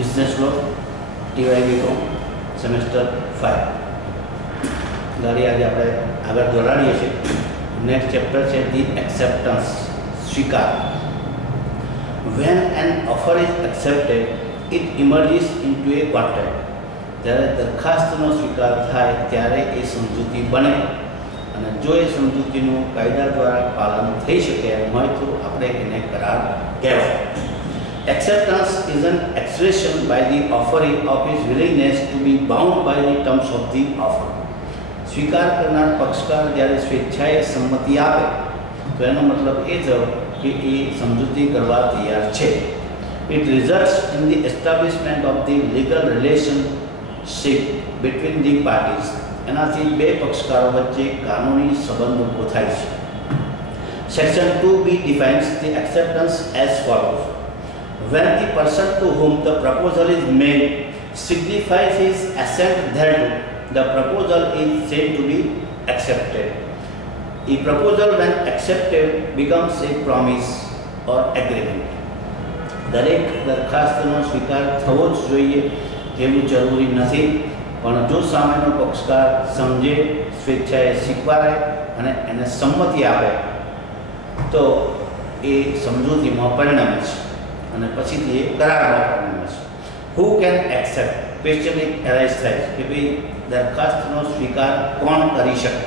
Business law TY BCom semester 5 ગાડી આજે આપણે આગળ દોરાડીએ છીએ. નેક્સ્ટ ચેપ્ટર છે ધી એક્સેપ્ટન્સ, સ્વીકાર. When an offer is accepted it emerges into a contract. જ્યારે દરખાસ્તનો સ્વીકાર થાય ત્યારે એ સમજૂતી બને અને જો એ સમજૂતીનું કાયદા દ્વારા પાલન થઈ શકે એમ હોય તો આપણે એને કરાર કહેવાય. Acceptance is an expression by the offeree of his willingness to be bound by the terms of the offer. સ્વીકાર કરનાર પક્ષકાર જ્યારે સ્વેચ્છાએ સંમતિ આપે તો એનો મતલબ એ થયો કે એ સમજૂતી કરવા તૈયાર છે. It results in the establishment of the legal relationship between the parties. એનાથી બે પક્ષકારો વચ્ચે કાનૂની સંબંધ ઊભો થાય છે. Section 2B defines the acceptance as follows. When the person to whom the proposal is made signifies his assent thereto, the proposal is said to be accepted. The proposal, when accepted, becomes a promise or agreement. દરેક દરખાસ્તનો સ્વીકાર થવો જ જોઈએ એવું જરૂરી નથી, પણ જો સામેનો પક્ષકાર સમજે, સ્વેચ્છાએ સ્વીકારે અને એને સંમતિ આપે તો એ સમજૂતીમાં પરિણમે છે અને પછીથી એ કરારમાં પરિણમે છે. Who can accept? ક્વેશ્ચન એક એરાઇઝ થાય છે કે ભાઈ દરખાસ્તનો સ્વીકાર કોણ કરી શકે?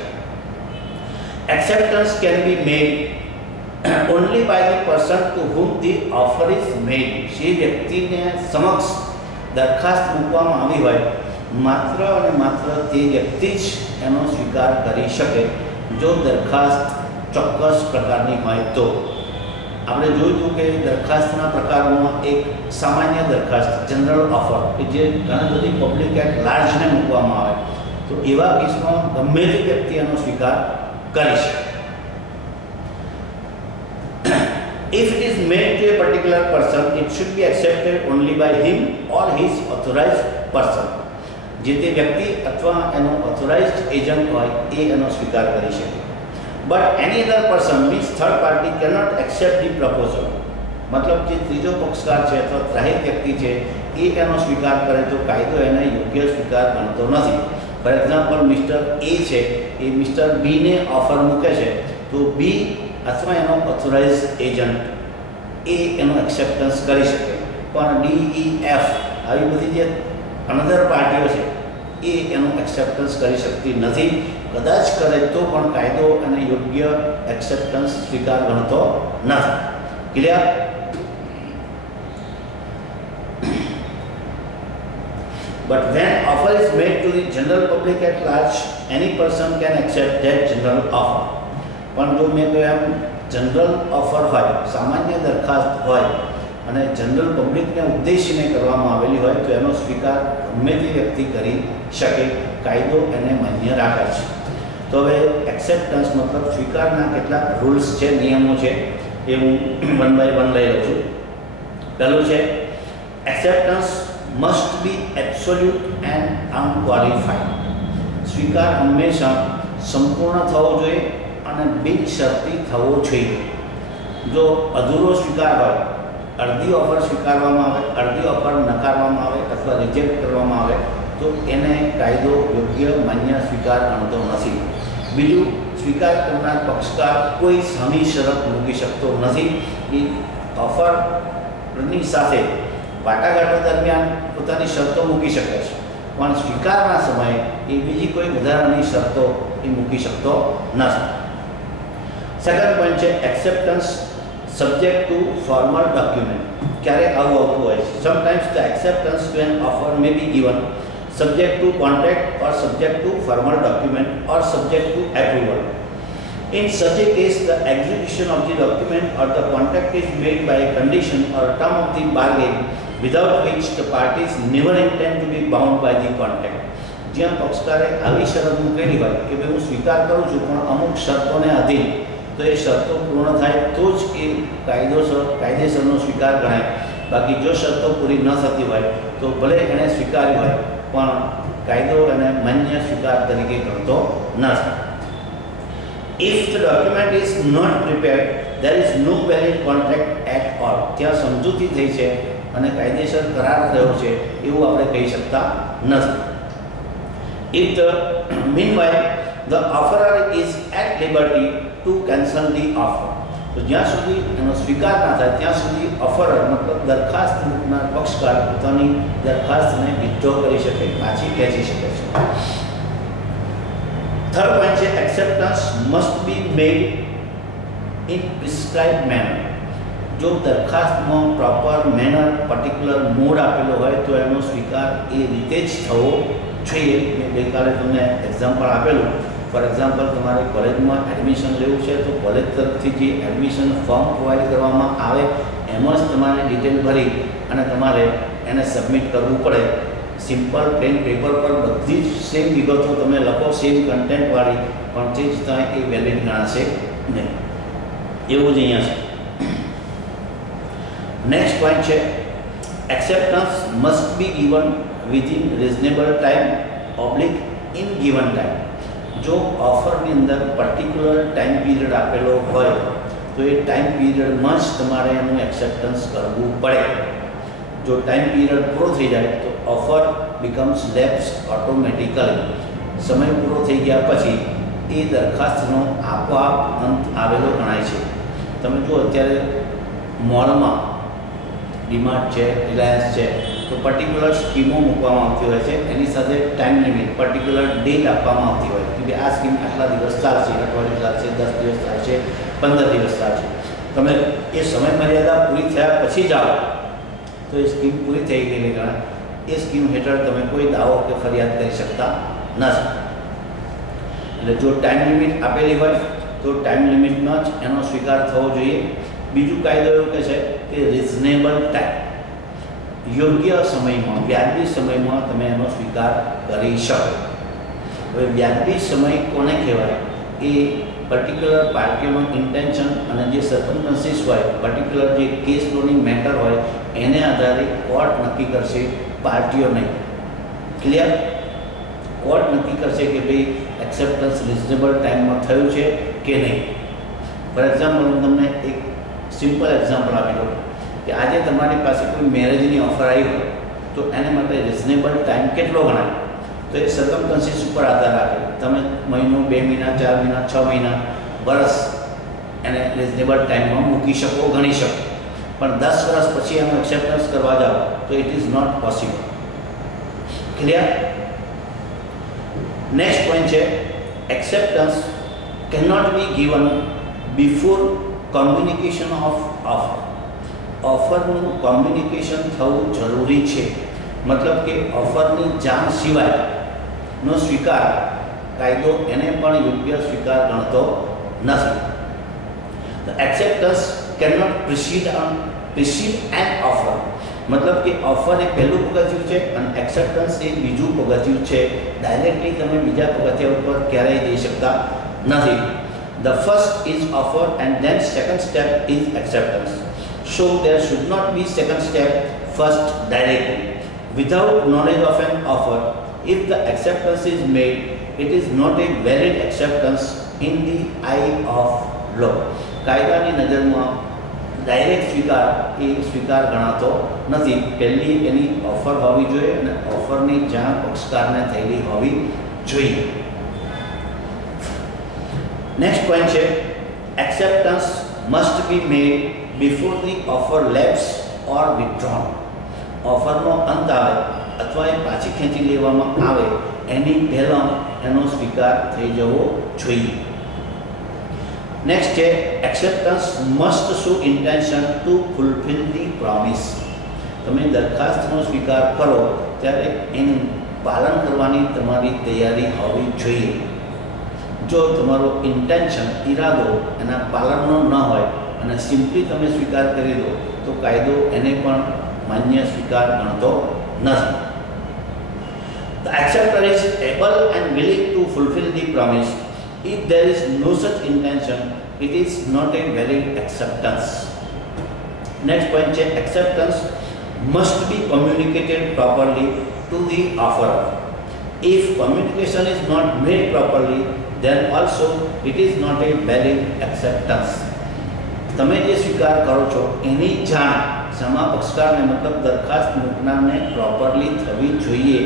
Acceptance can be made only by the person to whom the offer is made. જે વ્યક્તિને સમક્ષ દરખાસ્ત મૂકવામાં આવી હોય માત્ર અને માત્ર તે વ્યક્તિ જ એનો સ્વીકાર કરી શકે જો દરખાસ્ત ચોક્કસ પ્રકારની હોય તો. આપણે જોયું હતું કે દરખાસ્તના પ્રકારોમાં એક સામાન્ય દરખાસ્ત જનરલ ઓફર કે જે ઘણી બધી પબ્લિક એટ લાર્જને મૂકવામાં આવે તો એવા કેસમાં ગમે તે વ્યક્તિ એનો સ્વીકાર કરી શકે. If it is made to a particular person, it should be accepted only by him or his authorized person. જે તે વ્યક્તિ અથવા એનો ઓથોરાઇઝડ એજન્ટ હોય એ એનો સ્વીકાર કરી શકે. But any other person, means third party, cannot accept the proposal. મતલબ જે ત્રીજો પક્ષકાર છે અથવા ત્રાહિત વ્યક્તિ છે એ એનો સ્વીકાર કરે તો કાયદો એને યોગ્ય સ્વીકાર ગણતો નથી. ફોર એક્ઝામ્પલ મિસ્ટર એ છે એ મિસ્ટર બીને ઓફર મૂકે છે તો બી અથવા એનો ઓથોરાઇઝ એજન્ટ એ એનો એક્સેપ્ટન્સ કરી શકે, પણ DEF આવી બધી જે અનધર પાર્ટીઓ છે એ એનું એક્સેપ્ટન્સ કરી શકતી નથી. કદાચ કરે તો પણ કાયદો અને યોગ્ય એક્સેપ્ટન્સ સ્વીકાર ગણતો નથી. Clear? But when offer is made to the general public at large, any person can accept that general offer. પણ જો મેં તો એમ જનરલ ઓફર હોય, સામાન્ય દરખાસ્ત હોય અને જનરલ પબ્લિકને ઉદ્દેશીને કરવામાં આવેલી હોય તો એનો સ્વીકાર ગમે તે વ્યક્તિ કરી શકે, કાયદો એને માન્ય રાખે છે. તો હવે એક્સેપ્ટન્સ મતલબ સ્વીકારના કેટલાક રૂલ્સ છે, નિયમો છે, એ હું 1 by 1 લઈ લઉં છું. પહેલું છે acceptance must B absolute and unqualified. સ્વીકાર હંમેશા સંપૂર્ણ થવો જોઈએ અને બિનશરતી થવો જોઈએ. જો અધૂરો સ્વીકાર હોય, અડધી ઓફર સ્વીકારવામાં આવે, અડધી ઓફર નકારવામાં આવે અથવા રિજેક્ટ કરવામાં આવે તો એને કાયદો યોગ્ય માન્ય સ્વીકાર ગણતો નથી. બીજું, સ્વીકાર કરનાર પક્ષકાર કોઈ સામી શરત મૂકી શકતો નથી. એ ઓફરની સાથે વાટાઘાટો દરમિયાન પોતાની શરતો મૂકી શકે છે, પણ સ્વીકારના સમયે એ બીજી કોઈ વધારાની શરતો એ મૂકી શકતો નથી. સેકન્ડ પોઈન્ટ છે acceptance subject to formal document. ક્યારે આવું આવતું હોય છે? Sometimes the acceptance to an offer may be given subject to contract or subject to formal document or subject to approval. In such a case, the execution of the document or the contract is made by a condition or term of the bargain without which the parties never intend to be bound by the contract. જ્યાં પક્ષકારે આવી શરત મૂકેલી હોય કે ભાઈ હું સ્વીકાર કરું છું પણ અમુક શરતોને આધીન, તો એ શરતો પૂર્ણ થાય તો જ એ કાયદેસરનો સ્વીકાર ગણાય. બાકી જો શરતો પૂરી ન થતી હોય તો ભલે એણે સ્વીકાર્યું હોય પણ કાયદો એને માન્ય સ્વીકાર તરીકે ગણતો નથી. If the document is not prepared, there is no valid contract at all. ત્યાં સમજૂતી થઈ છે અને કાયદેસર કરાર થયો છે એવું આપણે કહી શકતા નથી. If the meanwhile the offerer is at liberty to cancel the offer, તો જ્યાં સુધી એનો સ્વીકાર ના થાય ત્યાં સુધી ઓફરર મતલબ દરખાસ્તના પક્ષકાર પોતાની દરખાસ્તને વિથડ્રો કરી શકે, પાછી ખેંચી શકે છે. થર્ડ પોઈન્ટ છે acceptance must be made in prescribed manner. જો દરખાસ્તમાં પ્રોપર મેનર પર્ટિક્યુલર મોડ આપેલો હોય તો એનો સ્વીકાર એ રીતે જ થવો જોઈએ. મેં ગઈકાલે તમને એક્ઝામ્પલ આપેલું. ફોર એક્ઝામ્પલ, તમારે કોલેજમાં એડમિશન લેવું છે તો કોલેજ તરફથી જે એડમિશન ફોર્મ પ્રોવાઈડ કરવામાં આવે એમાં જ તમારે ડિટેલ ભરી અને તમારે એને સબમિટ કરવું પડે. સિમ્પલ પ્લેન પેપર પર બધી જ સેમ વિગતો તમે લખો, સેમ કન્ટેન્ટવાળી, પણ તે છતાં એ વેલિડ ગણાશે નહીં. એવું જ અહીંયા છે. નેક્સ્ટ પોઈન્ટ છે acceptance must be given within reasonable time oblique in given time. જો ઓફરની અંદર પર્ટિક્યુલર ટાઈમ પીરિયડ આપેલો હોય તો એ ટાઈમ પીરિયડમાં જ તમારે એનું એક્સેપ્ટન્સ કરવું પડે. જો ટાઈમ પીરિયડ પૂરો થઈ જાય તો ઓફર બિકમ્સ લેપ્સ ઓટોમેટિકલી. સમય પૂરો થઈ ગયા પછી એ દરખાસ્તનો આપોઆપ અંત આવેલો ગણાય છે. તમે જો અત્યારે મોલમાં ડીમાર્ટ છે, રિલાયન્સ છે, તો પર્ટિક્યુલર સ્કીમો મૂકવામાં આવતી હોય છે. એની સાથે ટાઈમ લિમિટ પર્ટિક્યુલર ડેટ આપવામાં આવતી હોય કે આ સ્કીમ આટલા દિવસ ચાલશે, અઠવાડિયું ચાલશે, 10 દિવસ ચાલશે, 15 દિવસ ચાલશે. તમે એ સમય મર્યાદા પૂરી થયા પછી જાઓ તો એ સ્કીમ પૂરી થઈ ગયેલી ગણાય. એ સ્કીમ હેઠળ તમે કોઈ દાવો કે ફરિયાદ કરી શકતા નથી. એટલે જો ટાઈમ લિમિટ આપેલી હોય તો ટાઈમ લિમિટમાં જ એનો સ્વીકાર થવો જોઈએ. બીજું કાયદો એવું કહે છે કે રિઝનેબલ ટાઈમ, યોગ્ય સમયમાં, વ્યાજબી સમયમાં તમે એનો સ્વીકાર કરી શકો. હવે વ્યાજબી સમય કોને કહેવાય? એ પર્ટિક્યુલર પાર્ટીઓનું ઇન્ટેન્શન અને જે સર્કમસ્ટન્સીસ હોય, પર્ટિક્યુલર જે કેસ લોની મેટર હોય એને આધારે કોર્ટ નક્કી કરશે, પાર્ટીઓ નહીં. ક્લિયર? કોર્ટ નક્કી કરશે કે ભાઈ એક્સેપ્ટન્સ રિઝનેબલ ટાઈમમાં થયું છે કે નહીં. ફોર એક્ઝામ્પલ, હું તમને એક સિમ્પલ એક્ઝામ્પલ આપી દઉં કે આજે તમારી પાસે કોઈ મેરેજની ઓફર આવી હોય તો એને માટે રિઝનેબલ ટાઈમ કેટલો ગણાય? તો એ સર્કમસ્ટન્સીસ ઉપર આધાર રાખે. તમે મહિનો, 2 મહિના, 4 મહિના, 6 મહિના, વર્ષ એને રિઝનેબલ ટાઈમમાં મૂકી શકો, ગણી શકો. પણ 10 વર્ષ પછી એનું એક્સેપ્ટન્સ કરવા જાઓ તો it is not possible. Clear? Next point છે acceptance can not be given before communication of offer. ઓફરનું કોમ્યુનિકેશન થવું જરૂરી છે. મતલબ કે ઓફરની જાણ સિવાયનો સ્વીકાર કાયદો એને પણ યોગ્ય સ્વીકાર ગણતો નથી. The acceptance can not precede an offer. મતલબ કે ઓફર એ પહેલું પગથિયું છે અને એક્સેપ્ટન્સ એ બીજું પગથિયું છે. ડાયરેક્ટલી તમે બીજા પગથિયા ઉપર ક્યારેય જઈ શકતા નથી. The first is offer and then second step is acceptance. So there should not be second step first directly. Without knowledge of an offer, if the acceptance is made, it is not a valid acceptance in the eye of law. કાયદાની નજરમાં direct સ્વીકાર એ સ્વીકાર ગણાતો નથી. પહેલી એની offer હોવી જોઈએ અને ઓફરની જાણ પક્ષકારને થયેલી હોવી જોઈએ. નેક્સ્ટ પોઈન્ટ છે acceptance must be made before the offer lapse or withdrawn. ઓફરનો અંત આવે અથવા એ પાછી ખેંચી લેવામાં આવે એની પહેલાં એનો સ્વીકાર થઈ જવો જોઈએ. નેક્સ્ટ છે acceptance must show intention two fulfil the promise. તમે દરખાસ્તનો સ્વીકાર કરો ત્યારે એનું પાલન કરવાની તમારી તૈયારી હોવી જોઈએ. જો તમારો ઇન્ટેન્શન, ઈરાદો એના પાલનનો ન હોય અને સિમ્પલી તમે સ્વીકાર કરી દો તો કાયદો એને પણ માન્ય સ્વીકાર ગણતો નથી. The acceptor is able and willing to fulfill the promise. If there is no such intention, it is not a valid acceptance. Next point છે acceptance must be communicated properly to the offerer. If communication is not made properly, then also it is not a valid acceptance. તમે જે સ્વીકાર કરો છો એની જાણ સમા પક્ષકારને મતલબ દરખાસ્ત મૂકનારને properly થવી જોઈએ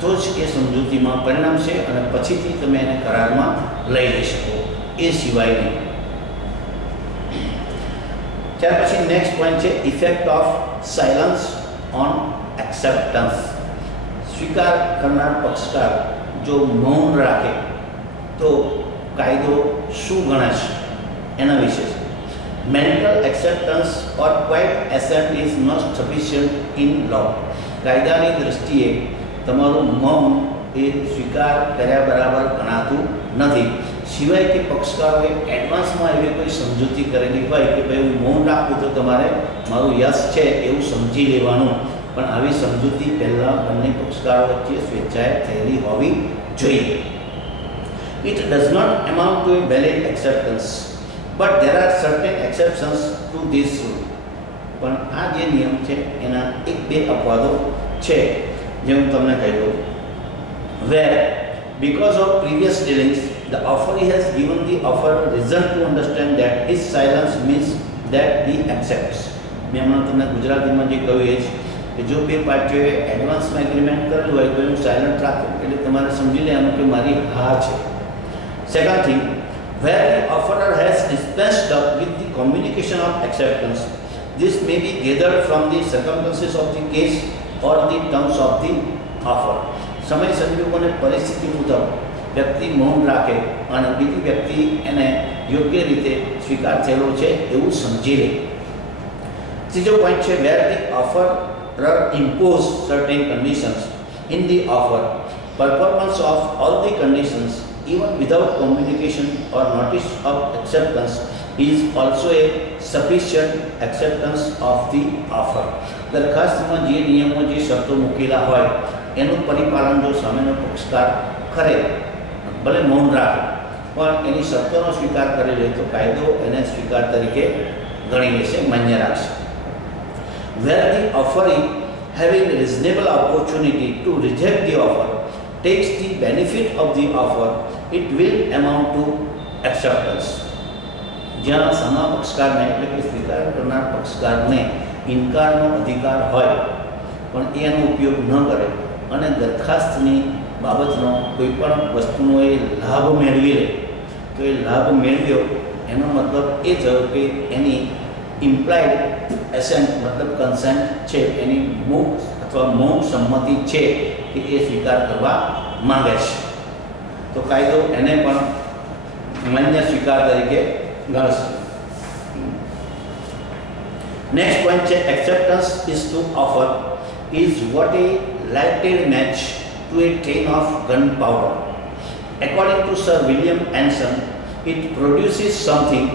તો જ એ સમજૂતીમાં પરિણમશે અને પછીથી તમે એને કરારમાં લઈ જઈ શકો, એ સિવાય નહીં. ત્યાર પછી નેક્સ્ટ પોઈન્ટ છે effect of silence on acceptance. સ્વીકાર કરનાર પક્ષકાર જો મૌન રાખે તો કાયદો શું ગણાશે એના વિશે છે. Mental acceptance or quiet assent is not sufficient in law. કાયદાની દૃષ્ટિએ તમારું મૌન એ સ્વીકાર કર્યા બરાબર ગણાતું નથી, સિવાય કે પક્ષકારોએ એડવાન્સમાં એવી કોઈ સમજૂતી કરેલી હોય કે ભાઈ હું મૌન રાખું તો તમારે મારું યશ છે એવું સમજી લેવાનું. પણ આવી સમજૂતી પહેલાં બંને પક્ષકારો વચ્ચે સ્વેચ્છાએ થયેલી હોવી જોઈએ. It does not amount to a valid acceptance, but there are certain exceptions to this rule. પણ આ જે નિયમ છે એના એક બે અપવાદો છે જે હું તમને કહી દઉં. Where because of previous dealings the offeree has given the offerer reason to understand that his silence means that he accepts. મેં હમણાં તમને ગુજરાતીમાં જે કહ્યું એ છે કે જો બે પાર્ટીઓએ એડવાન્સમાં એગ્રીમેન્ટ કરેલું હોય તો હું સાયલન્ટ રાખું એટલે તમારે સમજી લેવાનું કે મારી હા છે. Second thing, where the offerer has dispensed up with the communication of acceptance, this may be gathered from the circumstances of the case or the terms of the offer. સમય સંજોગોને પરિસ્થિતિ મુજબ વ્યક્તિ મૌન રાખે અને બીજી વ્યક્તિ એને યોગ્ય રીતે સ્વીકાર થયેલો છે એવું સમજી લે. ત્રીજો પોઈન્ટ છે where the offerer impose certain conditions in the offer, performance of all the conditions even without communication or notice of acceptance is also a sufficient acceptance of the offer. દરખાસ્તમાં જે નિયમો જે શરતો મૂકેલા હોય એનું પરિપાલન જો સામેનો પક્ષકાર કરે, ભલે મૌન રાખે પણ એની શરતોનો સ્વીકાર કરી લે તો કાયદો એને સ્વીકાર તરીકે ગણી લેશે, માન્ય રાખશે. Where the offeree having reasonable opportunity to reject the offer takes the benefit of the offer, it will amount to acceptance. જ્યાં સમા પક્ષકારને એટલે કે સ્વીકાર કરનાર પક્ષકારને ઇનકારનો અધિકાર હોય પણ એનો ઉપયોગ ન કરે અને દરખાસ્તની બાબતનો કોઈ પણ વસ્તુનો એ લાભ મેળવી લે તો એ લાભ મેળવ્યો એનો મતલબ એ થયો કે એની ઇમ્પ્લાઇડ એસેન્ટ મતલબ કન્સેન્ટ છે, એની મૂક અથવા મૌન સંમતિ છે કે એ સ્વીકાર કરવા માંગે છે તો કાયદો એને પણ માન્ય સ્વીકાર તરીકે ગણશે. નેક્સ્ટ પોઈન્ટ છે acceptance is to offer is what a lighted match to a train of gunpowder. According to Sir William Anson, it produces something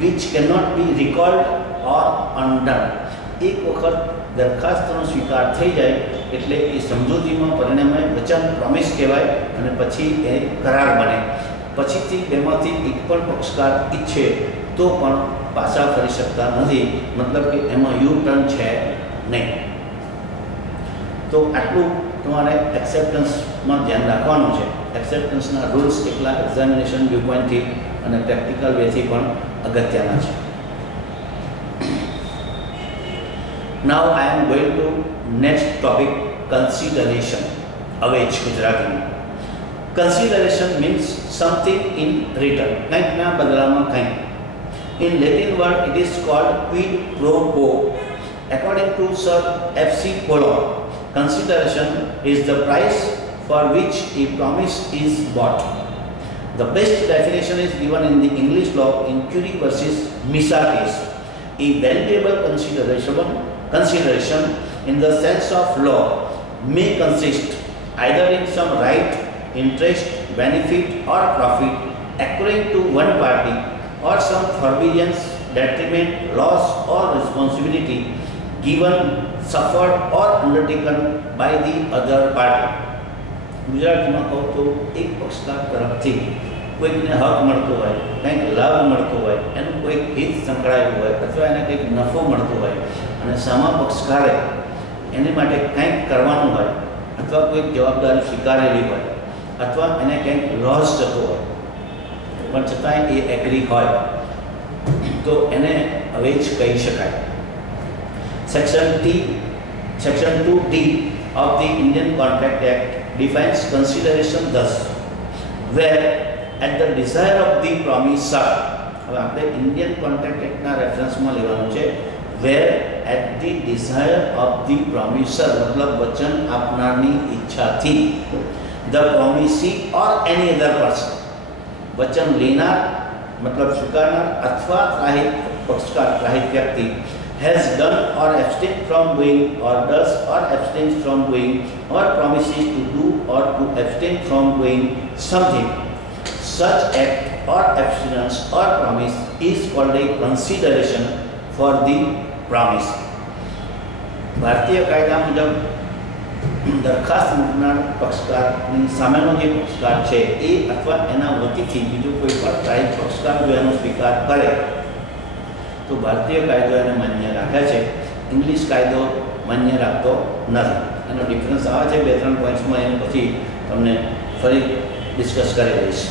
which cannot be recalled or undone. એક વખત દરખાસ્તનો સ્વીકાર થઈ જાય એટલે એ સમજૂતીમાં પરિણામે વચન પ્રોમિસ કહેવાય અને પછી એ કરાર બને. પછીથી બેમાંથી એક પણ પક્ષકાર ઈચ્છે તો પણ પાછા ફરી શકતા નથી, મતલબ કે એમાં યુ ટર્ન છે નહીં. તો આટલું તમારે એક્સેપ્ટન્સમાં ધ્યાન રાખવાનું છે. એક્સેપ્ટન્સના રૂલ્સ કેટલા એક્ઝામિનેશન વ્યૂ પોઈન્ટથી અને પ્રેક્ટિકલ વેથી પણ અગત્યના છે. Now I am going to next topic consideration. હવે જ ગુજરાતીમાં consideration means something in return, કંઈકના બદલામાં કંઈક. In Latin word it is called quid pro quo. According to Sir F.C. Pollard, consideration is the price for which a promise is bought. The best definition is given in the English law in Curie versus Misa case. A valuable consideration in the sense of law may consist either in some right, interest, benefit or profit accruing to one party or some forbearance, detriment, loss or responsibility given, suffered or undertaken by the other party. ગુજરાતીમાં કહું તો એક પક્ષકાર તરફથી કોઈકને હક મળતો હોય, કંઈક લાભ મળતો હોય, એનું કોઈક હિત સંકળાયેલું હોય અથવા એને કંઈક નફો મળતો હોય અને સામા પક્ષકારે એને માટે કંઈક કરવાનું હોય અથવા કોઈક જવાબદારી સ્વીકારેલી હોય અથવા એને કંઈક લોસ જતો હોય પણ છતાંય એ એગ્રી હોય તો એને હવે જ કહી શકાય. Section 2D of the Indian Contract Act defines consideration thus, where at the desire of the promisor, હવે આપણે ઇન્ડિયન કોન્ટ્રાક્ટ એક્ટના રેફરન્સમાં લેવાનું છે, where at the desire of the promisor मतलब वचन આપનારની ઈચ્છાથી, the promisee or any other person, वचन Lennard मतलब स्वीकारनार अथवा राहित पक्षकार राहित व्यक्ति has done or abstained from doing or does or abstains from doing or promises to do or to abstain from doing something, such act or abstinence or promise is called a consideration for the promise. ભારતીય કાયદા મુજબ દરખાસ્ત મૂકનાર પક્ષકારની સામેનો જે પક્ષકાર છે એ અથવા એના વતીથી બીજો કોઈ પણ રાહિત પક્ષકાર જો એનો સ્વીકાર કરે તો ભારતીય કાયદો એને માન્ય રાખે છે, ઇંગ્લિશ કાયદો માન્ય રાખતો નથી. એનો ડિફરન્સ આવે છે 2-3 પોઈન્ટ્સમાં, એને પછી તમને ફરી ડિસ્કસ કરી દઈશ.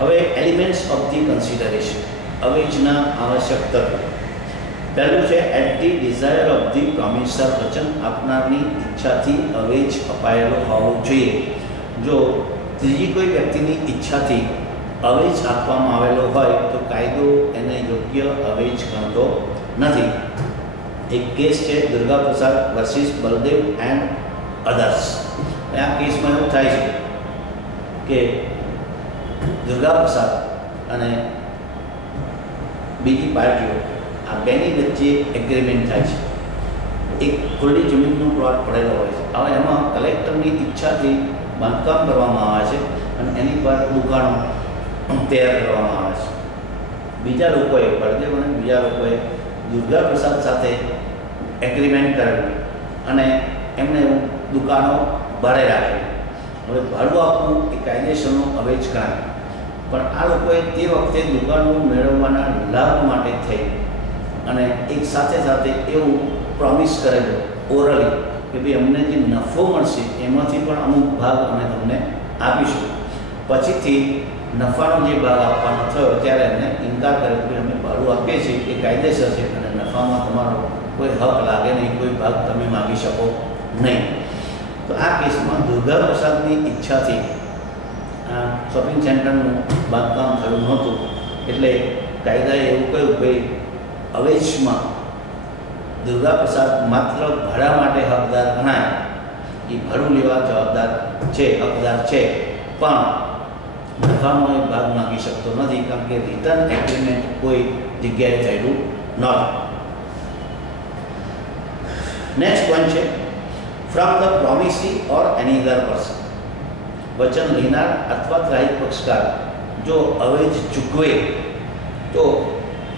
હવે એલિમેન્ટ્સ ઓફ ધી કન્સિડરેશન, અવેજના આવશ્યક તત્વો. પહેલું છે at the desire of the promisor, વચન આપનારની ઈચ્છાથી અવેજ અપાયેલો હોવો જોઈએ. જો ત્રીજી કોઈ વ્યક્તિની ઈચ્છાથી અવેજ આપવામાં આવેલો હોય તો કાયદો એને યોગ્ય અવેજ ગણતો નથી. એક કેસ છે દુર્ગા પ્રસાદ વર્સિસ બલદેવ એન્ડ અધર્સ. આ કેસમાં એવું થાય છે કે દુર્ગા પ્રસાદ અને બીજી પાર્ટીઓ આ બેની વચ્ચે એગ્રીમેન્ટ થાય છે. એક ખુલ્લી જમીનનો પ્લોટ પડેલો હોય છે. હવે એમાં કલેક્ટરની ઈચ્છાથી બાંધકામ કરવામાં આવે છે અને એની પર દુકાનો તૈયાર કરવામાં આવે છે. બીજા લોકોએ, બળદેવ અને બીજા લોકોએ દુર્ગા પ્રસાદ સાથે એગ્રીમેન્ટ કરેલું અને એમને દુકાનો ભાડે રાખેલી. હવે ભાડું આપવું એ કાયદેસરનો અવેજ ગણાય, પણ આ લોકોએ તે વખતે દુકાનો મેળવવાના લાભ માટે થઈ અને એક સાથે સાથે એવું પ્રોમિસ કરેલું ઓરલી કે ભાઈ અમને જે નફો મળશે એમાંથી પણ અમુક ભાગ અમે તમને આપીશું. પછીથી નફાનો જે ભાગ આપવાનો થયો ત્યારે એમને ઇનકાર કર્યો કે અમે ભાડું આપીએ છીએ એ કાયદેસર છે અને નફામાં તમારો કોઈ હક લાગે નહીં, કોઈ ભાગ તમે માગી શકો નહીં. તો આ કેસમાં દુર્ગા પ્રસાદની ઈચ્છાથી આ શોપિંગ સેન્ટરનું બાંધકામ થયું નહોતું, એટલે કાયદાએ એવું કહ્યું કે અવેજમાં દુર્ગા પ્રસાદ માત્ર ભાડા માટે હકદાર ગણાય, એ ભાડું લેવા જવાબદાર છે, હકદાર છે, પણ નફાનો એ ભાગ માગી શકતો નથી કારણ કે રિટર્ન એગ્રીમેન્ટ કોઈ જગ્યાએ થયેલું નહોતું. નેક્સ્ટ પોઈન્ટ છે from the promisee or any other person. વચન લેનાર અથવા રાહિત પક્ષકાર જો અવેજ ચૂકવે તો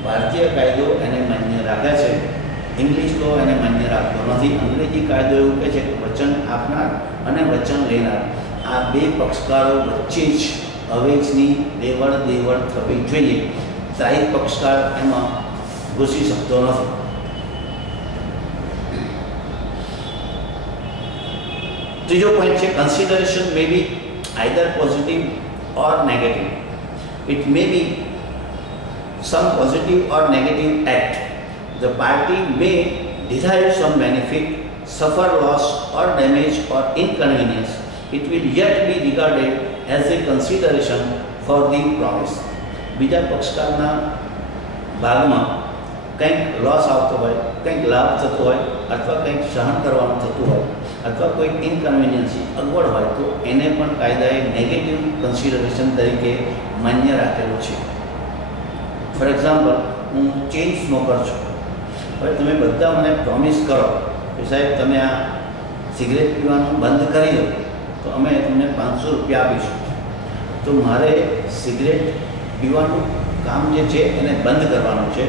ભારતીય કાયદો એને માન્ય રાખે છે, ઇંગ્લિશ લો એને માન્ય રાખતો નથી. અંગ્રેજી કાયદો એવું કહે છે કે વચન આપનાર અને વચન લેનાર આ બે પક્ષકારો વચ્ચે જ અવેજની લેવડ દેવડ થવી જોઈએ. રાહિત પક્ષકાર એમાં ઘૂસી શકતો નથી. ત્રીજો પોઈન્ટ છે consideration may be either positive or negative. It may be some positive or negative act. The party may derive some benefit, suffer loss or damage or inconvenience. It will yet be regarded as a consideration for the promise. બીજા પક્ષકારના ભાગમાં કંઈક loss આવતો હોય, કંઈક લાભ થતો હોય અથવા કંઈક સહન કરવાનું થતું હોય અથવા કોઈ ઇનકન્વિનિયન્સી અગવડ હોય તો એને પણ કાયદાએ નેગેટિવ કન્સિડરેશન તરીકે માન્ય રાખેલું છે. ફોર એક્ઝામ્પલ, હું ચેઇન સ્મોકર છું. હવે તમે બધા મને પ્રોમિસ કરો કે સાહેબ તમે આ સિગરેટ પીવાનું બંધ કરી દો તો અમે તમને 500 રૂપિયા આપીશું. તો મારે સિગરેટ પીવાનું કામ જે છે એને બંધ કરવાનું છે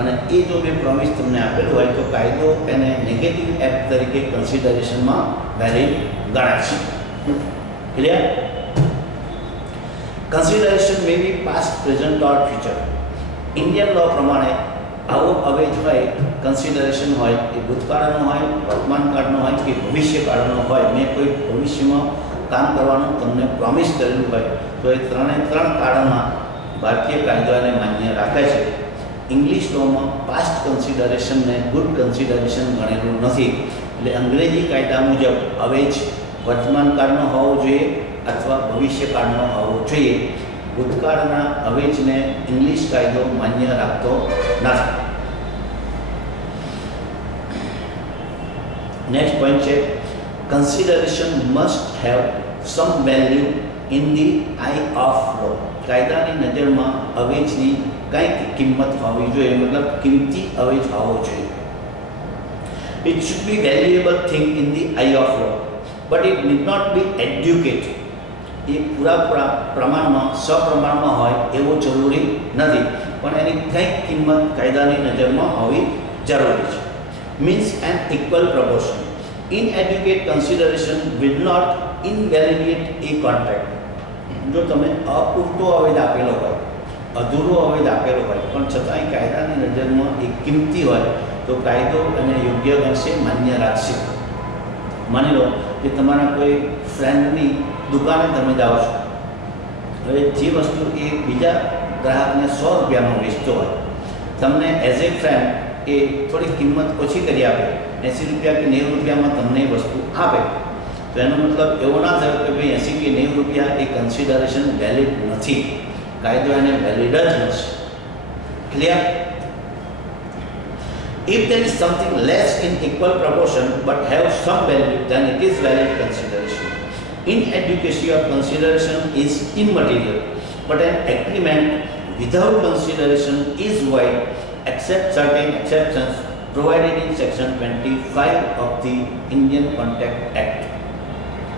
અને એ જો મેં પ્રોમિસ તમને આપેલું હોય તો કાયદો એને નેગેટિવ એક્ટ તરીકે કન્સિડરેશનમાં વેલિડ ગણાય છે. ક્લિયર? કન્સિડરેશન મે બી પાસ્ટ, પ્રેઝન્ટ ઓર ફ્યુચર. ઇન્ડિયન લો પ્રમાણે આવો અવેજ હોય, કન્સિડરેશન હોય એ ભૂતકાળનો હોય, વર્તમાન કાળનો હોય કે ભવિષ્યકાળનો હોય. મેં કોઈ ભવિષ્યમાં કામ કરવાનું તમને પ્રોમિસ કરેલું હોય તો એ ત્રણે ત્રણ કાળમાં ભારતીય કાયદો એને માન્ય રાખે છે. ઇંગ્લિશ લોમાં પાસ્ટ કન્સિડરેશનને ગુડ કન્સિડરેશન ગણેલું નથી. એટલે અંગ્રેજી કાયદા મુજબ અવેજ વર્તમાન કાળનો હોવો જોઈએ અથવા ભવિષ્યકાળનો હોવો જોઈએ. ભૂતકાળના અવેજને ઇંગ્લિશ કાયદો માન્ય રાખતો નથી. નેક્સ્ટ પોઈન્ટ છે consideration must have some value in the eye of law. કાયદાની નજરમાં અવેજની કંઈક કિંમત હોવી જોઈએ, મતલબ કિંમતી અવેજ હોવો જોઈએ. It should be valuable thing in the eye of law but it need not be adequate. એ પૂરા પ્રમાણમાં સપ્રમાણમાં હોય એવું જરૂરી નથી, પણ એની કંઈક કિંમત કાયદાની નજરમાં હોવી જરૂરી છે. Means an equal proportion. Inadequate consideration will not invalidate a contract. જો તમે અપૂરતો અવેજ આપેલો હોય, અધૂરો અવેજ આપેલો હોય, પણ છતાંય કાયદાની નજરમાં એ કિંમતી હોય તો કાયદો એને યોગ્ય ગણશે, માન્ય રાખશે. માની લો કે તમારા કોઈ ફ્રેન્ડની દુકાને તમે જાઓ છો. હવે જે વસ્તુ એ બીજા ગ્રાહકને 100 રૂપિયામાં વેચતો હોય, તમને એઝ એ ફ્રેન્ડ એ થોડી કિંમત ઓછી કરી આપે, 80 રૂપિયા કે 90 રૂપિયામાં તમને એ વસ્તુ આપે, તો એનો મતલબ એવો ના થયો કે ભાઈ 80 કે 90 રૂપિયા એ કન્સિડરેશન વેલિડ નથી. કાયદો એને વેલિડ જ નથી. Clear? If there is something less in equal proportion but have some value, then it is valid consideration. Inadjudication of consideration is immaterial, but an agreement without consideration is void except certain exceptions provided in section 25 of the Indian Contract Act.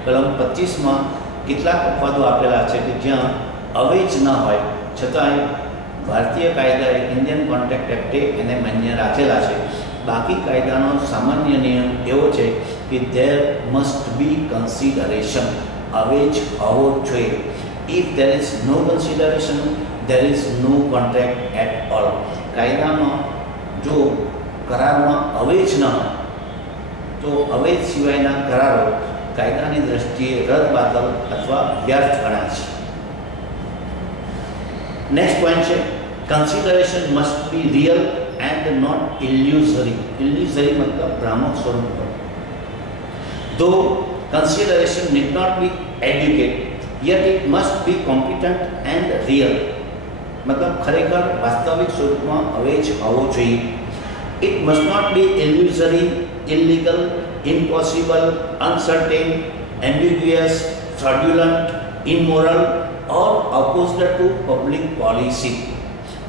કલમ 25માં કેટલાક અપવાદો આપેલા છે કે જ્યાં અવેજ ન હોય છતાંય ભારતીય કાયદાએ ઇન્ડિયન કોન્ટ્રાક્ટ એક્ટે એને માન્ય રાખેલા છે. બાકી કાયદાનો સામાન્ય નિયમ એવો છે કે ધેર મસ્ટ બી કન્સિડરેશન. અવેજ હોવો જોઈએ. If there is no consideration there is no contract at all. કાયદામાં જો કરારમાં અવેજ ન હોય તો અવેજ સિવાયના કરારો કાયદાની દ્રષ્ટિએ રદબાતલ અથવા વ્યર્થ ગણાય છે. નેક્સ્ટ પોઈન્ટ છે consideration must be real and not illusory. Illusory મતલબ ભ્રામક સ્વરૂપ. Though consideration need not be adequate yet it must be competent and real. મતલબ ખરેખર વાસ્તવિક સ્વરૂપમાં અવેજ હોવો જોઈએ. It must not be illusory, illegal, impossible, uncertain, ambiguous, fraudulent, immoral or opposed to public policy.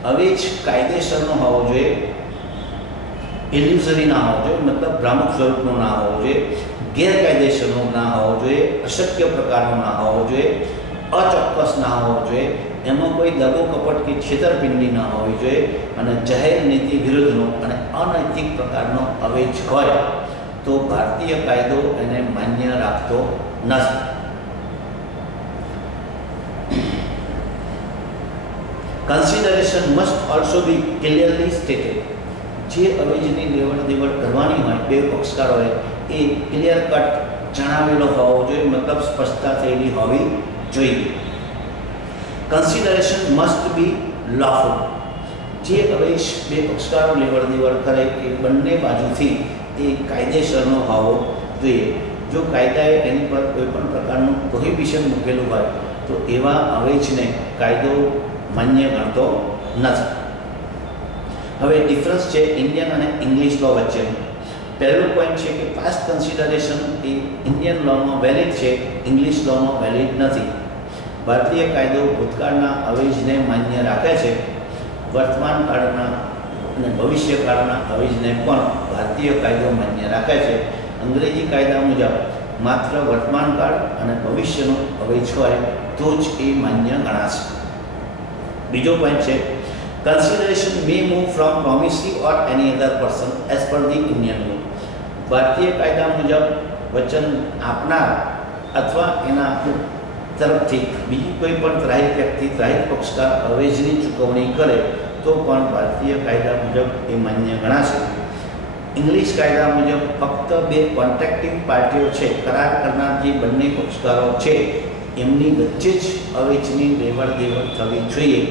અવેજ કાયદેસરનો હોવો જોઈએ, ઇલ્યુઝરી ના હોવો જોઈએ, મતલબ ભ્રામક સ્વરૂપનો ના હોવો જોઈએ, ગેરકાયદેસરનો ના હોવો જોઈએ, અશક્ય પ્રકારનો ના હોવો જોઈએ, અચોક્કસ ના હોવો જોઈએ, એમાં કોઈ દગો કપટ કે છેતરપિંડી ના હોવી જોઈએ અને જાહેર નીતિ વિરુદ્ધનો અને અનૈતિક પ્રકારનો અવેજ હોય તો ભારતીય કાયદો એને માન્ય રાખતો નથી. કન્સિડરેશન મસ્ટ ઓલ્સો બી ક્લિયરલી સ્ટેટેડ. જે અવેજની લેવડ દેવડ કરવાની હોય બે પક્ષકારોએ એ ક્લિયર કટ જણાવેલો હોવો જોઈએ, મતલબ સ્પષ્ટતા થયેલી હોવી જોઈએ. Consideration must be lawful. જે અવેજ બે પક્ષકારો લેવડ દેવડ કરે એ બંને બાજુથી એ કાયદેસરનો હોવો જોઈએ. જો કાયદાએ એની પર કોઈ પણ પ્રકારનું પ્રોહિબિશન મૂકેલું હોય તો એવા અવેજને કાયદો માન્ય ગણતો નથી. હવે ડિફરન્સ છે ઇન્ડિયન અને ઇંગ્લિશ લો વચ્ચેનું. પહેલું પોઈન્ટ છે કે પાસ્ટ કન્સિડરેશન એ ઇન્ડિયન લોમાં વેલિડ છે, ઇંગ્લિશ લોમાં વેલિડ નથી. ભારતીય કાયદો ભૂતકાળના અવેજને માન્ય રાખે છે, વર્તમાન કાળના અને ભવિષ્યકાળના અવેજને પણ ભારતીય કાયદો માન્ય રાખે છે. અંગ્રેજી કાયદા મુજબ માત્ર વર્તમાન કાળ અને ભવિષ્યનો અવેજ હોય તો જ એ માન્ય ગણાશે. બીજો પોઈન્ટ છે consideration may move from promissory or any other person as per the Indian law. ભારતીય કાયદા મુજબ વચન આપનાર અથવા એના તરફથી બીજી કોઈ પણ ત્રાહિત વ્યક્તિ, ત્રાહિત પક્ષકાર અવેજની ચૂકવણી કરે તો પણ ભારતીય કાયદા મુજબ એ માન્ય ગણાશે. ઇંગ્લિશ કાયદા મુજબ ફક્ત બે કોન્ટ્રાક્ટિંગ પાર્ટીઓ છે, કરાર કરનાર જે બંને પક્ષકારો છે એમની વચ્ચે જ અવેજની લેવડ દેવડ થવી જોઈએ.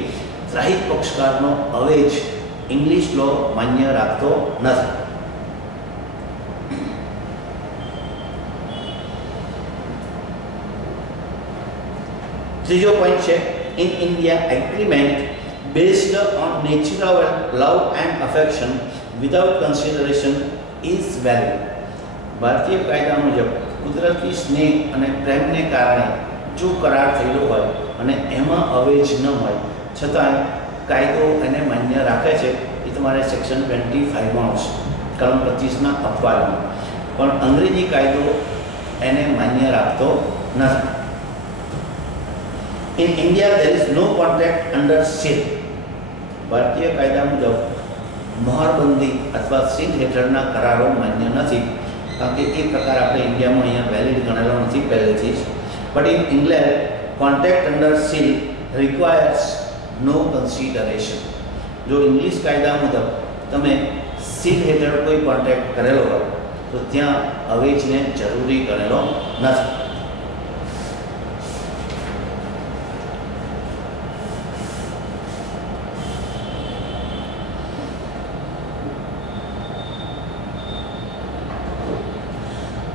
ત્રાહિત પક્ષકારનો અવેજ ઇંગ્લિશ લો માન્ય રાખતો નથી. ત્રીજો પોઈન્ટ છે in India agreement based on natural love and affection without consideration is valid. ભારતીય કાયદા મુજબ કુદરતી સ્નેહ અને પ્રેમને કારણે જો કરાર થયેલો હોય અને એમાં અવેજ ન હોય છતાં કાયદો એને માન્ય રાખે છે, એ તમારે સેક્શન 25માં આવશે, કલમ 25ના અપવાદમાં. પણ અંગ્રેજી કાયદો એને માન્ય રાખતો નથી. In India there is no contract under seal. ભારતીય કાયદા મુજબ મહોરબંધી અથવા સીલ હેઠળના કરારો માન્ય નથી, કારણ કે એ પ્રકાર આપણે ઇન્ડિયામાં અહીંયા વેલિડ ગણેલો નથી પહેલેથી જ. But in England contract under seal requires no consideration. જો ઇંગ્લિશ કાયદા મુજબ તમે સીલ હેઠળ કોઈ કોન્ટ્રાક્ટ કરેલો હોય તો ત્યાં અવેજને જરૂરી ગણેલો નથી.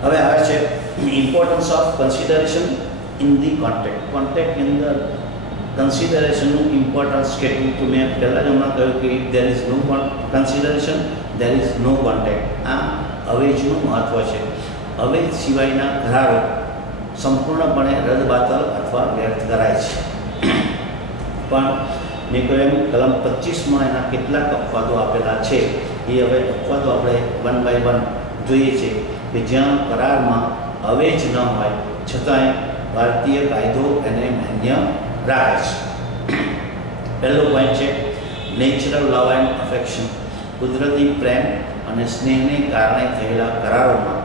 હવે આવે છે importance of consideration in the contract. કોન્ટ્રાક્ટની અંદર કન્સિડરેશનનું ઇમ્પોર્ટન્સ કેટલું, તો મેં પહેલાં જ હમણાં કહ્યું કે if there is no consideration there is no contract. આ અવેજનું મહત્ત્વ છે. અવેજ સિવાયના કરારો સંપૂર્ણપણે રદબાતલ અથવા વ્યર્થ કરાય છે. પણ મેં કહ્યું એમ કલમ 25માં એના કેટલાક અપવાદો આપેલા છે, એ હવે અપવાદો આપણે વન બાય વન જોઈએ છે કે જ્યાં કરારમાં અવેજ ન હોય છતાંય ભારતીય કાયદો એને માન્ય રાખે છે. પહેલો પોઈન્ટ છે નેચરલ લવ એન્ડ અફેક્શન. કુદરતી પ્રેમ અને સ્નેહને કારણે થયેલા કરારોમાં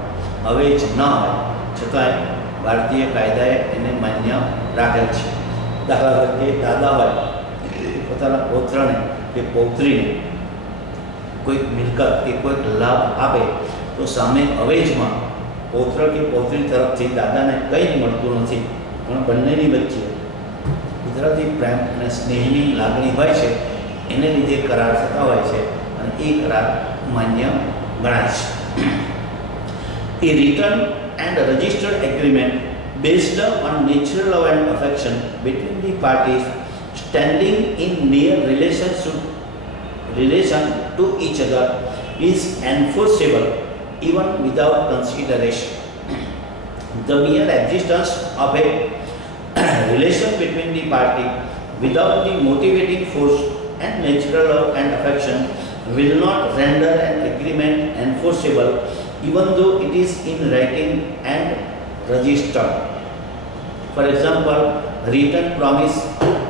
અવેજ ન હોય છતાંય ભારતીય કાયદાએ એને માન્ય રાખેલ છે. દાખલા તરીકે દાદા હોય પોતાના પૌત્રને કે પૌત્રીને કોઈક મિલકત કે કોઈક લાભ આપે તો સામે અવેજમાં પૌત્ર કે પૌત્રી તરફથી દાદાને કંઈ જ મળતું નથી, પણ બંનેની વચ્ચે કુદરતી પ્રેમ અને સ્નેહની લાગણી હોય છે, એને લીધે કરાર થતા હોય છે અને એ કરાર માન્ય ગણાય છે. A written and registered agreement based on natural love and affection between the parties standing in near relation to each other is enforceable even without consideration. The mere existence of a relation between the party without the motivating force and natural love and affection will not render an agreement enforceable even though it is in writing and registered. For example, written promise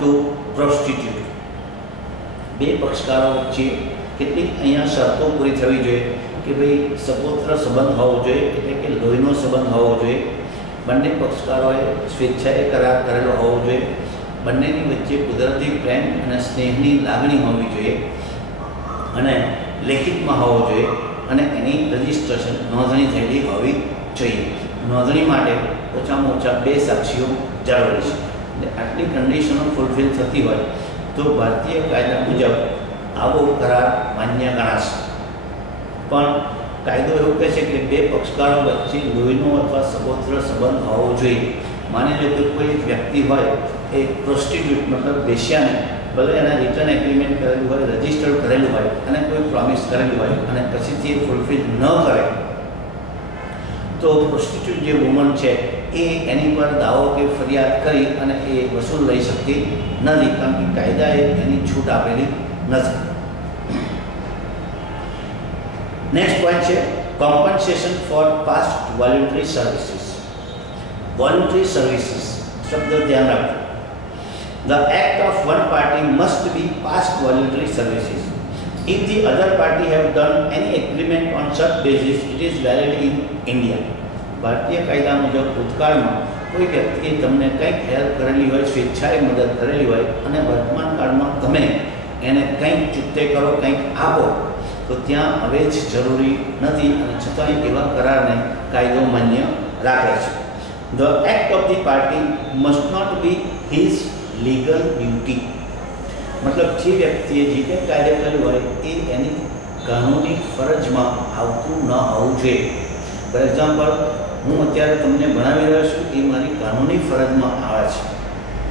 to prostitute. બે પક્ષકારો વચ્ચે કેટલીક અહીંયા શરતો પૂરી થવી જોઈએ કે ભાઈ સગોત્ર સંબંધ હોવો જોઈએ, એટલે કે લોહીનો સંબંધ હોવો જોઈએ, બંને પક્ષકારોએ સ્વેચ્છાએ કરાર કરેલો હોવો જોઈએ, બંનેની વચ્ચે કુદરતી પ્રેમ અને સ્નેહની લાગણી હોવી જોઈએ અને લેખિતમાં હોવો જોઈએ અને એની રજિસ્ટ્રેશન નોંધણી થયેલી હોવી જોઈએ. નોંધણી માટે ઓછામાં ઓછા 2 સાક્ષીઓ જરૂરી છે. એટલે આટલી કન્ડિશનો ફૂલફિલ થતી હોય તો ભારતીય કાયદા મુજબ આવો કરાર માન્ય ગણાશે. પણ કાયદો એવું કહે છે કે બે પક્ષકારો વચ્ચે લોહીનો અથવા સગોત્ર સંબંધ હોવો જોઈએ. માની લો કે કોઈ વ્યક્તિ હોય એ પ્રોસ્ટિટ્યુટ મતલબ વેશ્યાને ભલે એના રિટર્ન એગ્રીમેન્ટ કરેલું હોય, રજિસ્ટર્ડ કરેલું હોય અને કોઈ પ્રોમિસ કરેલું હોય અને પછીથી એ ફૂલફિલ ન કરે તો પ્રોસ્ટિટ્યુટ જે વુમન છે એ એની પર દાવો કે ફરિયાદ કરી અને એ વસૂલ લઈ શકતી નથી, કારણ કે કાયદાએ એની છૂટ આપેલી નથી. નેક્સ્ટ પોઈન્ટ છે compensation for past voluntary services. Voluntary services શબ્દ ધ્યાન રાખો. The act of one party must be past voluntary services. If the other party have done any agreement on such basis, it is valid in India. ભારતીય કાયદા મુજબ ભૂતકાળમાં કોઈ વ્યક્તિએ તમને કંઈક હેલ્પ કરેલી હોય, સ્વેચ્છાએ મદદ કરેલી હોય અને વર્તમાન કાળમાં તમે એને કંઈક ચૂકતે કરો, કંઈક આપો તો ત્યાં હવે જ જરૂરી નથી અને છતાંય એવા કરારને કાયદો માન્ય રાખે છે. The act of the party must not be his legal duty. મતલબ જે વ્યક્તિએ જે કંઈ કાર્ય કર્યું હોય એ એની કાનૂની ફરજમાં આવતું ન હોવું જોઈએ. ફોર એક્ઝામ્પલ, હું અત્યારે તમને ભણાવી રહ્યો છું એ મારી કાનૂની ફરજમાં આવે છે,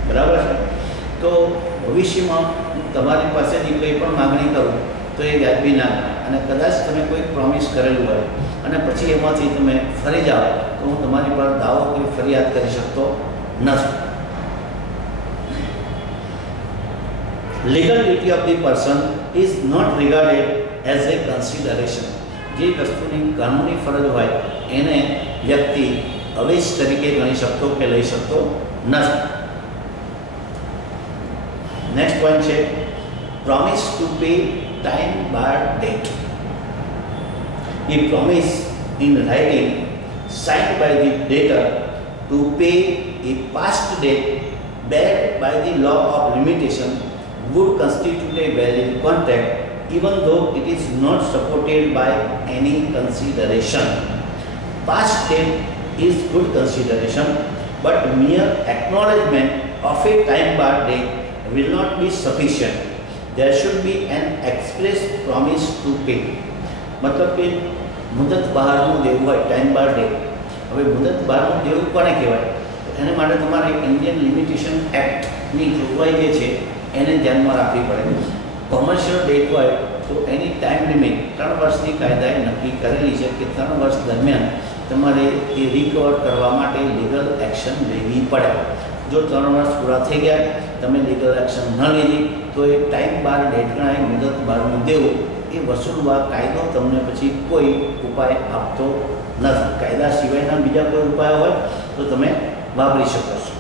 બરાબર છે. તો ભવિષ્યમાં હું તમારી પાસેથી કંઈ પણ માગણી કરું તો એ વ્યાજબી ના ગણાય. અને કદાચ તમે કોઈ પ્રોમિસ કરેલું હોય અને પછી એમાંથી તમે ફરી જાઓ તો હું તમારી પર દાવો કોઈ ફરિયાદ કરી શકતો નથી. Legal duty of the person is not regarded as a consideration. જે વસ્તુની કાનૂની ફરજ હોય એને વ્યક્તિ અવેજ તરીકે ગણી શકતો કે લઈ શકતો નથી. નેક્સ્ટ પોઈન્ટ છે promise to pay time bar date. A promise in writing signed by the debtor to pay a past debt backed by the law of limitation would constitute a valid contract even though it is not supported by any consideration. Past debt is good consideration, but mere acknowledgement of a time bar date will not be sufficient. There should be an express promise to pay. मतलब कि મુદત બહારનું દેવું હોય, time બાર day. હવે મુદત બહારનું દેવું કોને કહેવાય? એને માટે તમારે ઇન્ડિયન લિમિટેશન એક્ટની જોગવાઈ જે છે એને ધ્યાનમાં રાખવી પડે. કોમર્શિયલ ડેટ હોય તો એની ટાઈમ લિમિટ 3 વર્ષની કાયદાએ નક્કી કરેલી છે કે 3 વર્ષ દરમિયાન તમારે એ રિકવર કરવા માટે લીગલ એક્શન લેવી પડે. જો 3 વર્ષ પૂરા થઈ ગયા તમે લીગલ એક્શન ન લીધી તો એ ટાઈમ બાર ડેટ ગણાય. મુદત બહારનું દેવું એ વસૂલવા કાયદો તમને પછી કોઈ ઉપાય આપતો નથી. કાયદા સિવાયના બીજા કોઈ ઉપાય હોય તો તમે વાપરી શકો છો,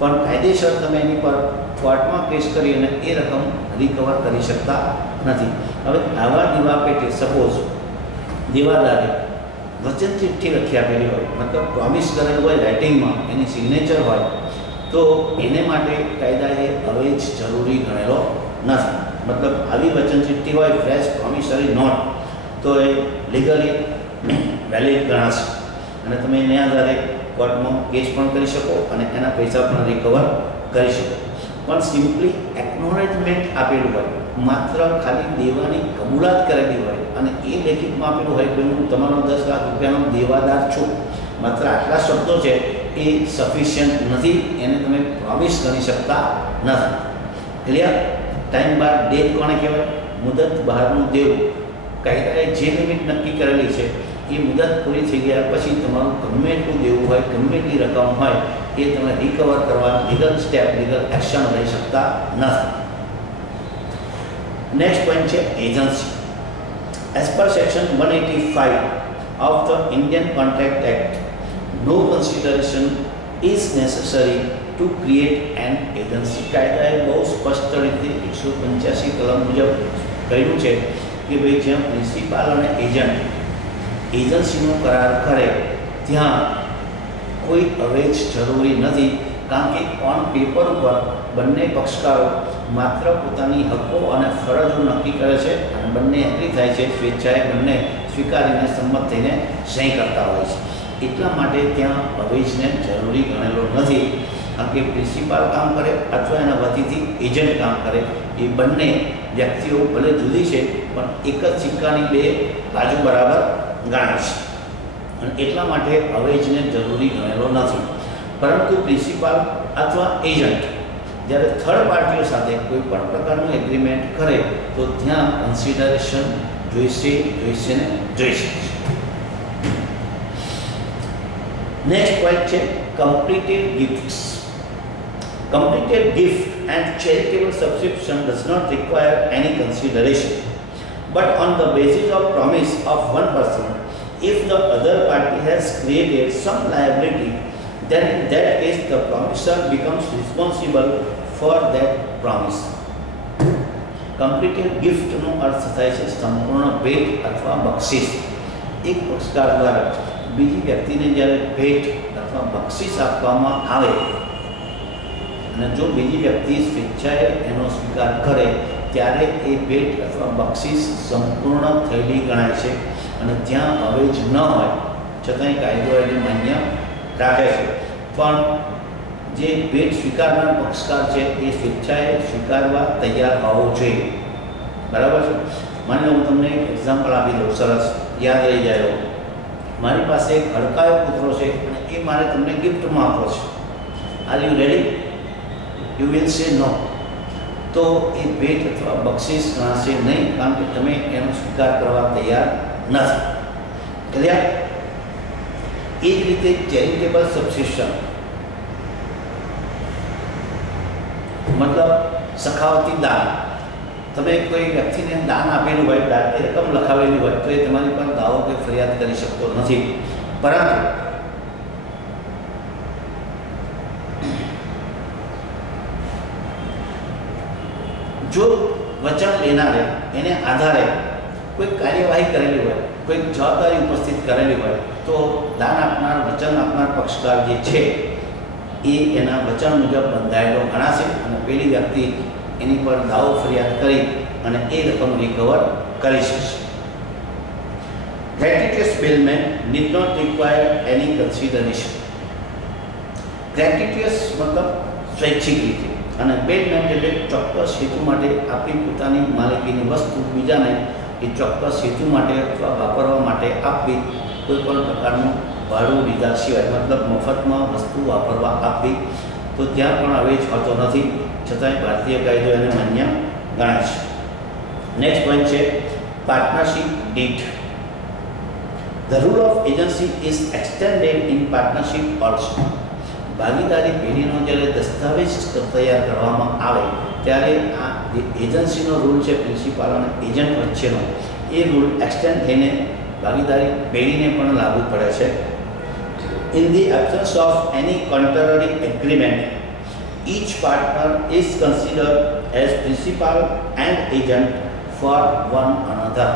પણ કાયદેસર તમે એની પર કોર્ટમાં કેસ કરી અને એ રકમ રિકવર કરી શકતા નથી. હવે આવા દીવા પેટે સપોઝ દેવાદારે વચન ચિઠ્ઠી લખી આપેલી હોય, મતલબ પ્રોમિસ કરેલું હોય રાઇટિંગમાં, એની સિગ્નેચર હોય, તો એને માટે કાયદાએ અવેજ જરૂરી ગણેલો નથી. મતલબ આવી વચન ચિઠ્ઠી હોય, ફ્રેશ પ્રોમિસરી નોટ, તો એ લીગલી વેલિડ ગણાશે અને તમે એને આધારે કોર્ટમાં કેસ પણ કરી શકો અને એના પૈસા પણ રિકવર કરી શકો. પણ સિમ્પલી એકનોલેજમેન્ટ આપેલું હોય, માત્ર ખાલી દેવાની કબૂલાત કરેલી હોય અને એ લેખિતમાં આપેલું હોય કે હું તમારો 10 લાખ રૂપિયાનો દેવાદાર છું, માત્ર આટલા શબ્દો છે, એ સફિશિયન્ટ નથી. એને તમે પ્રોમિસ ગણી શકતા નથી. ક્લિયર? ટાઈમ બાર ડેટ કોને કહેવાય? મુદત બહારનું દેવું. કાયદાએ જે લિમિટ નક્કી કરેલી છે એ મુદત પૂરી થઈ ગયા પછી તમારું ગમે એટલું દેવું હોય, ગમે એટલી રકમ હોય, એ તમે રિકવર કરવા લીગલ સ્ટેપ, લીગલ એક્શન લઈ શકતા નથી. નેક્સ્ટ પોઈન્ટ છે agency. As per section 185 of the Indian Contract Act, no consideration is necessary to create an agency. કાયદાએ બહુ સ્પષ્ટ રીતે 185 કલમ મુજબ કહ્યું છે કે ભાઈ જ્યાં પ્રિન્સિપાલ અને એજન્ટ એજન્સીનો કરાર કરે ત્યાં કોઈ અવેજ જરૂરી નથી. કારણ કે ઓન પેપર ઉપર બંને પક્ષકારો માત્ર પોતાની હકો અને ફરજો નક્કી કરે છે અને બંને એગ્રી થાય છે, સ્વેચ્છાએ બંને સ્વીકારીને સંમત થઈને સહી કરતા હોય છે. એટલા માટે ત્યાં અવેજને જરૂરી ગણેલો નથી. કારણ કે પ્રિન્સિપાલ કામ કરે અથવા એના વતીથી એજન્ટ કામ કરે, એ બંને વ્યક્તિઓ ભલે જુદી છે પણ એક જ સિક્કાની બે બાજુ બરાબર ગણાય છે અને એટલા માટે અવેજને જરૂરી ગણેલો નથી. પરંતુ પ્રિન્સિપાલ અથવા એજન્ટ જ્યારે થર્ડ પાર્ટીઓ સાથે કોઈ પણ પ્રકારનું એગ્રીમેન્ટ કરે તો ત્યાં કન્સિડરેશન જોઈશે ને જોઈશે. નેક્સ્ટ પોઈન્ટ છે completed gifts. Completed gift and charitable subscription does not require any consideration, but on the basis of promise of one person, if the other party has created some liability, then in that case the promisor becomes responsible for that promise. Completed gift નો અર્થ થાય છે સંપૂર્ણ ભેટ અથવા બક્ષિસ. એક પક્ષકાર દ્વારા બીજી વ્યક્તિને જ્યારે ભેટ અથવા બક્ષિસ આપવામાં આવે અને જો બીજી વ્યક્તિ સ્વેચ્છાએ એનો સ્વીકાર કરે ત્યારે એ ભેટ અથવા બક્ષિસ સંપૂર્ણ થયેલી ગણાય છે અને ત્યાં અવેજ ન હોય છતાંય કાયદો એને માન્ય રાખે છે. પણ જે ભેટ સ્વીકારનાર પક્ષકાર છે એ સ્વેચ્છાએ સ્વીકારવા તૈયાર હોવો જોઈએ. બરાબર છે. માની લો હું તમને એક એક્ઝામ્પલ આપી દઉં, સરસ યાદ રહી જાય. મારી પાસે એક હડકાયો કૂતરો છે અને એ મારે તમને ગિફ્ટમાં આપવો છે. Are you ready? You will say no. તો એ ભેટ અથવા બક્ષિસ ગણાશે નહીં, કારણ કે તમે એનો સ્વીકાર કરવા તૈયાર નથી. ક્લિયર? એ જ રીતે ચેરિટેબલ સબસ્ક્રિપ્શન મતલબ સખાવતી દાન. તમે કોઈ વ્યક્તિને દાન આપેલું હોય, દાનની રકમ લખાવેલી હોય, તો એ તમારી પર દાવો કે ફરિયાદ કરી શકતો નથી. પરંતુ જો વચન લેનારે એને આધારે કોઈ કાર્યવાહી કરેલી હોય, કોઈ જવાબદારી ઉપસ્થિત કરેલી હોય, તો દાન આપનાર, વચન આપનાર પક્ષકાર જે છે એ એના વચન મુજબ બંધાયેલો ગણાશે અને પેલી વ્યક્તિ એની પર દાવો ફરિયાદ કરી અને એ રકમ રિકવર કરી શકશે. Gratuitous bailment need not require any consideration. Gratuitous મતલબ સ્વૈચ્છિક રીતે, અને બેલમેન એટલે ચોક્કસ હેતુ માટે આપણી પોતાની માલિકીની વસ્તુ બીજાને એ ચોક્કસ હેતુ માટે અથવા વાપરવા માટે આપવી, કોઈ પણ પ્રકારનું ભાડું લીધા સિવાય, મતલબ મફતમાં વસ્તુ વાપરવા આપવી, તો ત્યાં પણ હવે જ હોતો નથી. છતાંય ભારતીય કાયદો એને માન્ય ગણાય છે. નેક્સ્ટ પોઈન્ટ છે partnership did. The rule of agency is extended in partnership also. ભાગીદારી પેઢીનો જ્યારે દસ્તાવેજ તૈયાર કરવામાં આવે ત્યારે આ જે એજન્સીનો રૂલ છે, પ્રિન્સિપાલ અને એજન્ટ વચ્ચેનો, એ રૂલ એક્સટેન્ડ થઈને ભાગીદારી પેઢીને પણ લાગુ પડે છે. In the absence of any contrary agreement, each partner is considered as principal and agent for one another.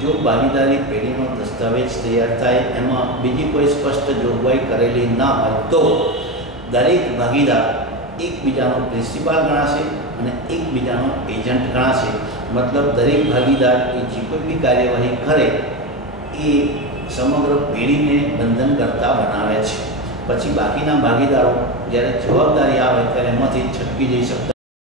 જો ભાગીદારી પેઢીનો દસ્તાવેજ તૈયાર થાય, એમાં બીજી કોઈ સ્પષ્ટ જોગવાઈ કરેલી ન હોય, તો દરેક ભાગીદાર એકબીજાનો પ્રિન્સિપાલ ગણાશે અને એકબીજાનો એજન્ટ ગણાશે. મતલબ દરેક ભાગીદાર એ જે કોઈ બી કાર્યવાહી કરે એ સમગ્ર પેઢીને બંધનકર્તા બનાવે છે. પછી બાકીના ભાગીદારો જ્યારે જવાબદારી આવે ત્યારે એમાંથી છટકી જઈ શકતા